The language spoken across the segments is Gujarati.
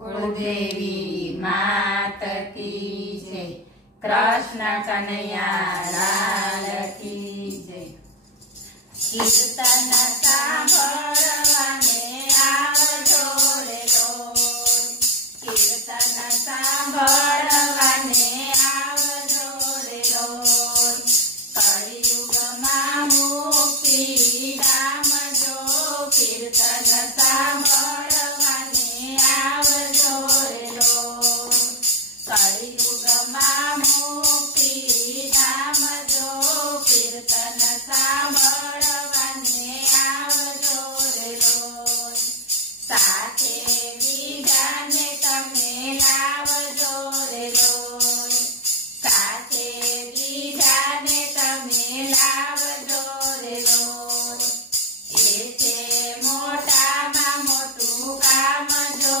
कुलदेवी मात की जय। कृष्ण कन्हैया लाल की जय। कीर्तन सांभळवाने आवजो रे लोय। कीर्तन सांभळवाने आवजो रे लोय। कलियुगમાં મુક્તિ પામજો। कीर्तन सांभळवाने आवजो रे लोय। कलियुगમાં મુક્તિ પામજો। कीर्तन सांभळवाने आवजो रे लोय। સાથે બીજાને તમે લાવજો રે લોય। સાથે બીજાને તમે લાવજો રે લોય। એ છે મોટામાં મોટું કામ જો।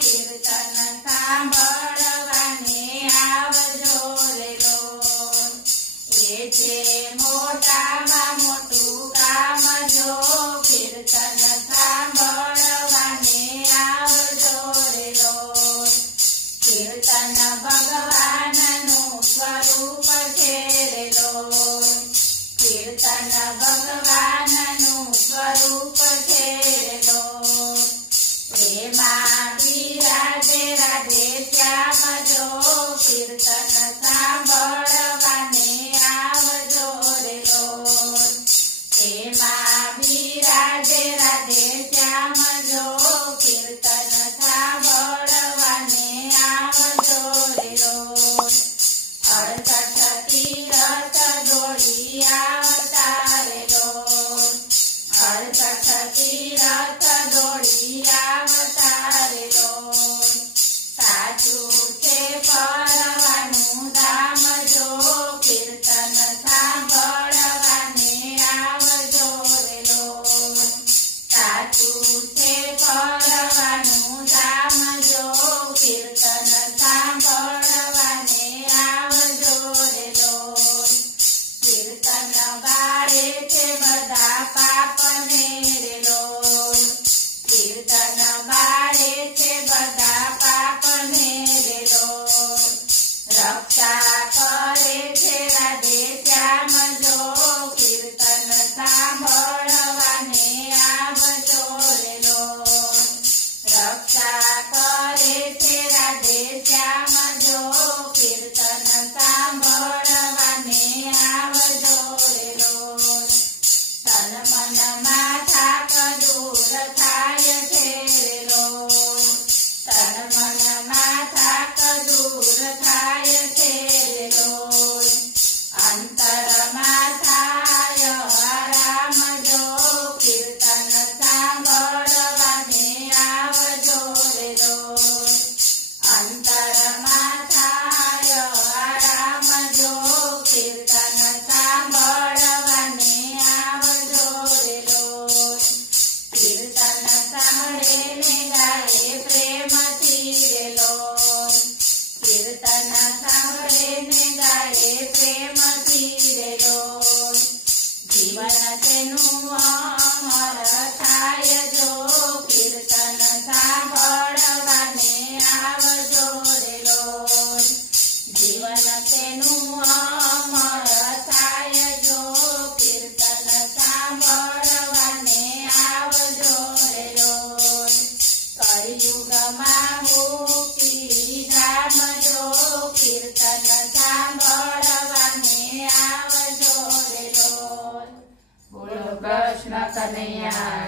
कीर्तन सांभळवाने आवजो रे लोय। એ છે મોટામાં મોટું કામ જો। कीर्तन सांभळवाने आवजो रे लोय। कीर्तन ભગવાનનું સ્વરૂપ છે રે લોય। कीर्तन ભગવાનનું સ્વરૂપ છે રે લોય। પ્રેમા બિરાજે રાધે શ્યામ જો। कीर्तन सांभळवाने आवજો રે લોય। પ્રેમા બિરાજે રાધે શ્યામ જો। कीर्तन सांभळवाने आवજો રે લોય। 68 તીરથ દોડી આવતા રે લોય। 68 તીરથ દોડી આવતા રે લોય। સાચું છે પરવાનું ધામ જો। कीर्तन सांभळवाने आवજો રે લોય। સાચું છે પરવાનું ધામ જો। कीर्तन सांभळवाने आवજો રે લોય। कीर्तन બાળે છે બધા પાપને રે લોય। कीर्तन બાળે છે બધા પાપને રે લોય। રક્ષા કરે છે રાધે શ્યામ જો। कीर्तन सांभळवाने आवજો રે લોય। રક્ષા કરે છે રાધે શ્યામ જો। कीर्तन सांभळवाने आवજો રે લોય। તન મનમાં થાક દૂર થાય છે રે લોય। તન મનમાં થાક દૂર થાય છે રે લોય। અંતરમાં થાય આરામ જો। कीर्तन सांभळवाने आवજો રે લોય। અંતરમાં થાય આરામ જો। कीर्तन सांभळवाने आवજો રે લોય। कीर्तन સાંભળે ને ગાય પ્રેમથી રે લોય। कीर्तन સાંભળે ને ગાય પ્રેમથી રે લોય। જીવન તેનું અમર થાય જો। कीर्तन સાંભળવાને આવજો રે લોય। જીવન તેનું અમર થાય જો। कीर्तन સાંભળવાને આવજો રે લોય। કલિયુગમાં મુક્તિ ધામ જો। कीर्तन સાંભળવાને આવજો રે લોય। બોલો કૃષ્ણ કનૈયા